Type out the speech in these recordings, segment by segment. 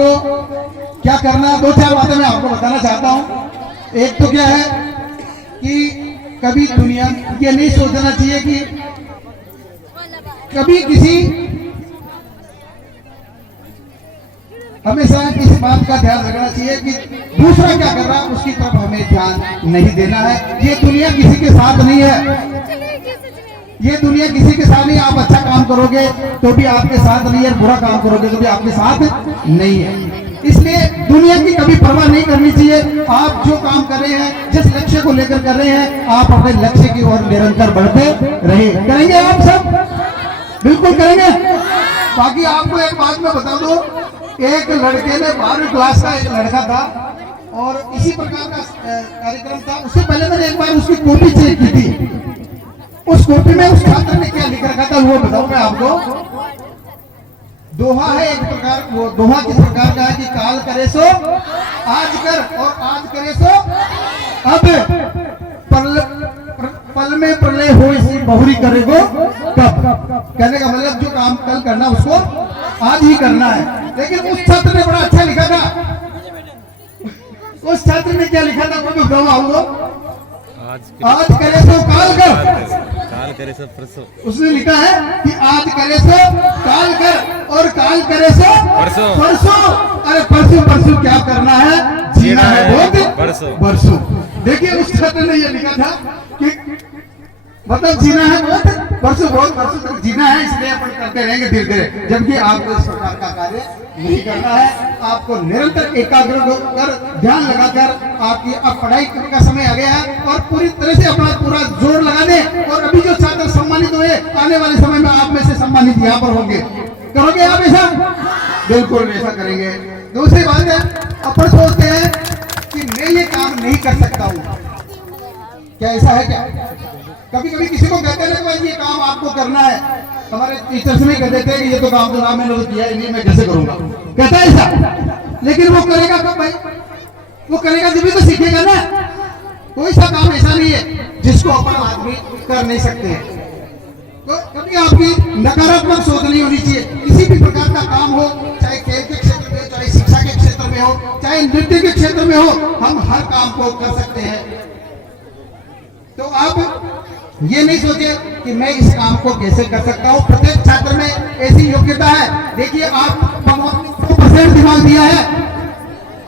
आपको क्या करना है, दो चार बातें मैं आपको बताना चाहता हूं। एक तो क्या है कि कभी दुनिया ये नहीं सोचना चाहिए कि कभी किसी, हमेशा इस बात का ध्यान रखना चाहिए कि दूसरा क्या कर रहा है उसकी तरफ हमें ध्यान नहीं देना है। ये दुनिया किसी के साथ नहीं है, ये दुनिया किसी के साथ नहीं। आप अच्छा काम करोगे तो भी आपके साथ नहीं है, बुरा काम करोगे तो भी आपके साथ नहीं है। इसलिए दुनिया की कभी परवाह नहीं करनी चाहिए। आप जो काम कर रहे हैं, जिस लक्ष्य को लेकर कर रहे हैं, आप अपने लक्ष्य की ओर निरंतर बढ़ते रहे। करेंगे आप सब? बिल्कुल करेंगे। बाकी आपको एक बात मैं बता दूं, एक लड़के ने 12वीं क्लास का एक लड़का था और इसी प्रकार का कार्यक्रम था। उससे पहले मैंने एक बार उसकी कॉपी चेक की थी। उस कॉपी में उस छात्र ने क्या लिख रखा था वो बताऊं मैं आपको। दोहा है एक प्रकार, वो दोहा किस प्रकार का है कि काल करे सो आज कर और आज करे सो अब, पल में प्रलय हो इसी बहुरी करेगो कब। कहने का मतलब जो काम कल करना उसको आज ही करना है। लेकिन उस छात्र ने बड़ा अच्छा लिखा था। उस छात्र ने क्या लिखा था वो भी बताऊं आपको। आज करे सो काल कर, काल करे सो परसों। उसने लिखा है कि आज करे सो काल कर और काल करे सो परसों। अरे परसों परसों क्या करना है, जीना है बहुत परसों। देखिए उस छात्र ने ये लिखा था कि मतलब जीना है बहुत परसों तक जीना है, इसलिए अपन करते रहेंगे धीरे धीरे। जबकि आपको इस प्रकार का कार्य नहीं करना है। आपको निरंतर एकाग्र होकर ध्यान लगाकर आपकी अब पढ़ाई करने का समय आ गया है और पूरी तरह से अपना पूरा जोर लगा दें। और अभी जो छात्र सम्मानित हुए, आने वाले समय में आप में से सम्मानित यहाँ पर होंगे। करोगे आप ऐसा? बिल्कुल ऐसा करेंगे। दूसरी बात है, अपन सोचते हैं कि मैं ये काम नहीं कर सकता हूँ। क्या ऐसा है क्या? कभी कभी किसी को कहते हैं ना भाई ये काम आपको करना है, हमारे टीचर्स में कह देते हैं कि ये तो काम तो मैंने तो किया ही नहीं, मैं कैसे करूंगा, कहता है ऐसा। लेकिन वो करेगा कब भाई? वो करेगा जब भी तो सीखेगा ना। कोई सा काम ऐसा नहीं है जिसको अपन आदमी कर नहीं सकते हैं। तो कभी आपकी नकारात्मक सोच नहीं होनी चाहिए। किसी भी प्रकार का काम हो, चाहे खेल के क्षेत्र में, चाहे शिक्षा के क्षेत्र में हो, चाहे नृत्य के क्षेत्र में हो, हम हर काम को कर सकते हैं। तो आप ये नहीं सोचे कि मैं इस काम को कैसे कर सकता हूँ। प्रत्येक छात्र में ऐसी योग्यता है। देखिए आप भगवान ने 100% दिमाग दिया है।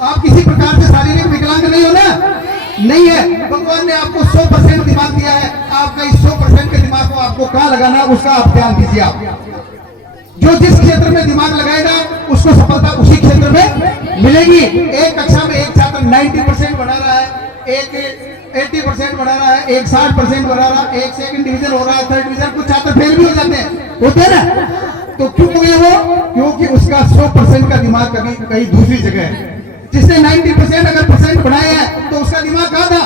आप किसी प्रकार से शारीरिक विकलांग नहीं हो ना, नहीं है। भगवान ने आपको 100% दिमाग दिया है। आपका इस 100% के दिमाग को आपको कहाँ लगाना है उसका आप ध्यान दीजिए। आप जो जिस क्षेत्र में दिमाग लगाएगा उसको सफलता उसी क्षेत्र में मिलेगी। एक कक्षा में एक छात्र 90% बना रहा है, एक 80% बना रहा है, एक 60% बना रहा है, एक सेकंड डिवीजन हो रहा है, थर्ड डिवीजन, कुछ छात्र फेल भी हो जाते हैं, होते हैं ना। तो क्यों हुए वो? क्योंकि उसका 100% का दिमाग कभी कहीं दूसरी जगह है। जिसने 90% अगर परसेंट बढ़ाया है तो उसका दिमाग कहाँ था?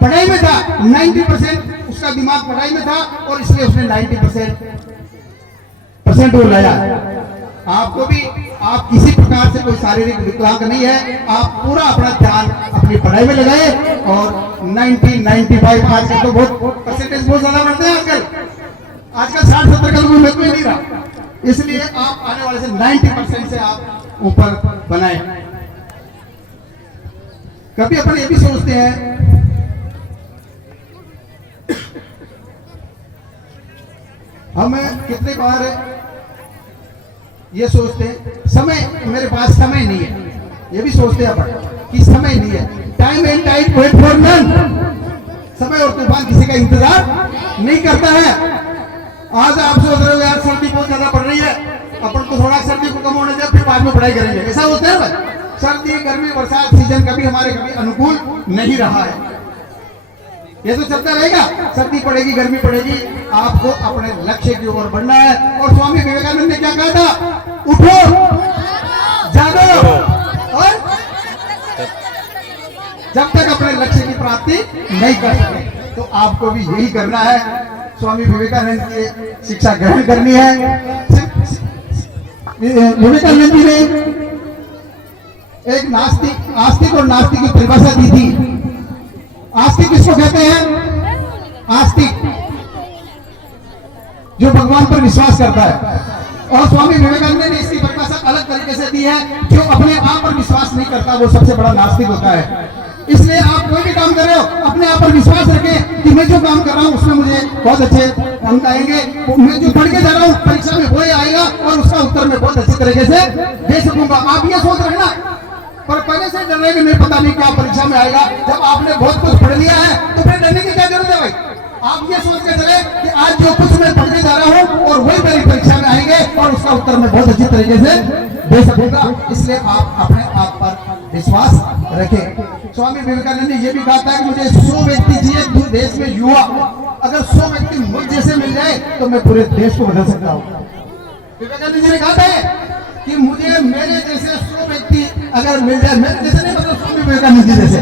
पढ़ाई में था। 90% उसका दिमाग पढ़ाई में था और इसलिए उसने 90% वो लाया। आपको भी, आप किसी प्रकार से कोई शारीरिक विकलांग नहीं है। आप पूरा अपना ध्यान अपनी पढ़ाई में लगाए और 90-95 आजकल तो बहुत परसेंटेज बहुत ज्यादा बढ़ते हैं। आजकल 60-70 का कोई महत्व ही नहीं रहा। इसलिए आप आने वाले से 90% से आप ऊपर बनाए। कभी अपन ये भी सोचते हैं हम कितने बार ये सोचते हैं समय, मेरे पास समय नहीं है। ये भी सोचते हैं अपन कि समय नहीं है। Time and tide wait for none. समय और तूफान किसी का इंतजार नहीं करता है। आज आप सोच रहे हो यार सर्दी बहुत ज्यादा पड़ रही है, अपन तो थोड़ा सर्दी को कम होने दे, फिर बाद में पढ़ाई करेंगे। ऐसा होता है भाई। सर्दी, गर्मी, बरसात सीजन कभी हमारे कभी अनुकूल नहीं रहा है। ये तो चलता रहेगा। सर्दी पड़ेगी, गर्मी पड़ेगी, आपको अपने लक्ष्य की ओर बढ़ना है। और स्वामी विवेकानंद ने क्या कहा था? उठो, जागो और जब तक अपने लक्ष्य की प्राप्ति नहीं कर सके तो आपको भी यही करना है। स्वामी विवेकानंद की शिक्षा ग्रहण करनी है। विवेकानंद जी ने एक आस्तिक और नास्तिक की परिभाषा दी थी। आस्तिक किसको कहते हैं? आस्तिक जो भगवान पर विश्वास करता है। और स्वामी विवेकानंद ने इसकी परिभाषा अलग तरीके से दी है। जो अपने आप पर विश्वास नहीं करता वो सबसे बड़ा नास्तिक होता है। इसलिए आप कोई भी काम कर रहे हो अपने आप पर विश्वास रखें कि मैं जो काम कर रहा हूँ उसमें मुझे बहुत अच्छे अंक आएंगे। मैं जो पढ़ के जा रहा हूँ परीक्षा में वही आएगा और उसका उत्तर मैं बहुत अच्छे तरीके से दे सकूंगा। आप ये सोच रहे हैं ना, पर पहले से डर रहे कि नहीं पता नहीं क्या परीक्षा में आएगा। जब आपने बहुत कुछ पढ़ लिया है तो फिर डरने की क्या जरूरत है भाई। आप ये सोच के चले कि आज जो कुछ मैं पढ़ के जा रहा हूँ और वही मेरी परीक्षा में आएंगे और उसका उत्तर मैं बहुत अच्छी तरीके से दे सकूंगा। इसलिए आप अपने आप पर विश्वास रखें। स्वामी विवेकानंद ने यह भी कहा था कि मुझे 100 व्यक्ति चाहिए देश में युवा, अगर 100 व्यक्ति मुझ जैसे मिल जाए तो मैं पूरे देश को बदल सकता हूँ। विवेकानंद जी ने कहा था कि मुझे मेरे जैसे 100 व्यक्ति अगर मिल जाए, मेरे जैसे नहीं मतलब स्वामी विवेकानंद जी जैसे,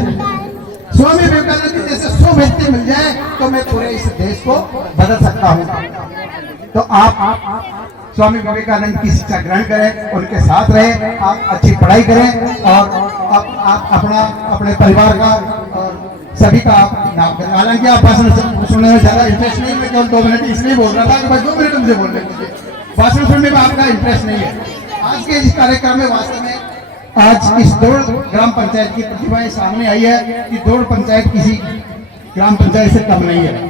स्वामी विवेकानंद जी जैसे 100 व्यक्ति मिल जाए तो मैं पूरे इस देश को बदल सकता हूँ। तो आप स्वामी विवेकानंद की शिक्षा ग्रहण करें, उनके साथ रहें, आप अच्छी पढ़ाई करें और आप अपने परिवार का और सभी का आप नाम करें। हालांकि आप भाषण सुनने में ज्यादा इंटरेस्ट नहीं, मैं केवल 2 मिनट इसलिए बोल रहा था कि भाई 2 मिनट मुझे बोलने मुझे भाषण सुनने में आपका इंटरेस्ट नहीं है। आज के इस कार्यक्रम में वास्तव में आज इस दौड़ ग्राम पंचायत की प्रतिभाएं सामने आई है कि दौड़ पंचायत किसी ग्राम पंचायत से कम नहीं है।